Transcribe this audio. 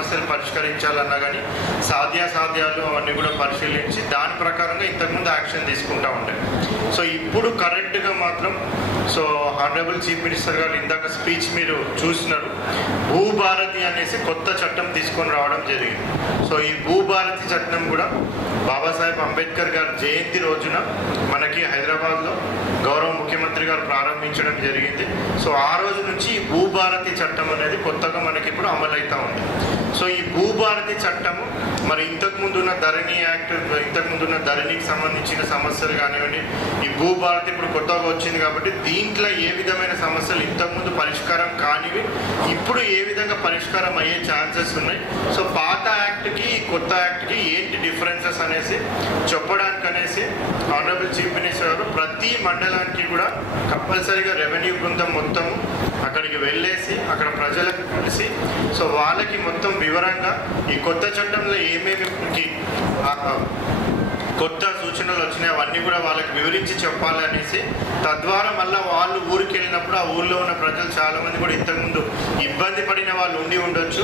సమస్యలు పరిష్కరించాలన్నా కానీ సాధ్యాసాధ్యాలు అవన్నీ కూడా పరిశీలించి దాని ప్రకారంగా ఇంతకుముందు యాక్షన్ తీసుకుంటూ ఉంటాయి. సో ఇప్పుడు కరెంట్గా మాత్రం హానరబుల్ చీఫ్ మినిస్టర్ గారు ఇందాక స్పీచ్ మీరు చూసినారు. భూభారతి అనేసి కొత్త చట్టం తీసుకొని రావడం జరిగింది. సో ఈ భూభారతి చట్టం కూడా బాబాసాహెబ్ అంబేద్కర్ గారి జయంతి రోజున మనకి హైదరాబాద్లో గౌరవ ముఖ్యమంత్రి గారు ప్రారంభించడం జరిగింది. సో ఆ రోజు నుంచి ఈ భూభారతి చట్టం అనేది కొత్తగా మనకి ఇప్పుడు అమలవుతూ ఉంది. సో ఈ భూభారతి చట్టము మరి ఇంతకుముందు ఉన్న ధరణి యాక్ట్, ఇంతకుముందు ఉన్న ధరణికి సంబంధించిన సమస్యలు కానివ్వండి, ఈ భూభారతి ఇప్పుడు కొత్తగా వచ్చింది కాబట్టి దీంట్లో ఏ విధమైన సమస్యలు ఇంతకుముందు పరిష్కారం కానివి ఇప్పుడు ఏ విధంగా పరిష్కారం అయ్యే ఛాన్సెస్ ఉన్నాయి. సో పాత యాక్ట్కి కొత్త యాక్ట్కి ఏంటి డిఫరెన్సెస్ అనేసి చెప్పడానికి అనేసి ఆనరబుల్ చీఫ్ మినిస్టర్ గారు ప్రతి మండలానికి కూడా కంపల్సరీగా రెవెన్యూ బృందం మొత్తం అక్కడికి వెళ్ళేసి అక్కడ ప్రజలకు కలిసి సో వాళ్ళకి మొత్తం వివరంగా ఈ కొత్త చట్టంలో ఏమేమి కొత్త సూచనలు వచ్చినాయి అవన్నీ కూడా వాళ్ళకి వివరించి చెప్పాలనేసి, తద్వారా మళ్ళీ వాళ్ళు ఊరికి వెళ్ళినప్పుడు ఆ ఊళ్ళో ఉన్న ప్రజలు చాలామంది కూడా ఇంతకుముందు ఇబ్బంది పడిన వాళ్ళు ఉండి ఉండొచ్చు.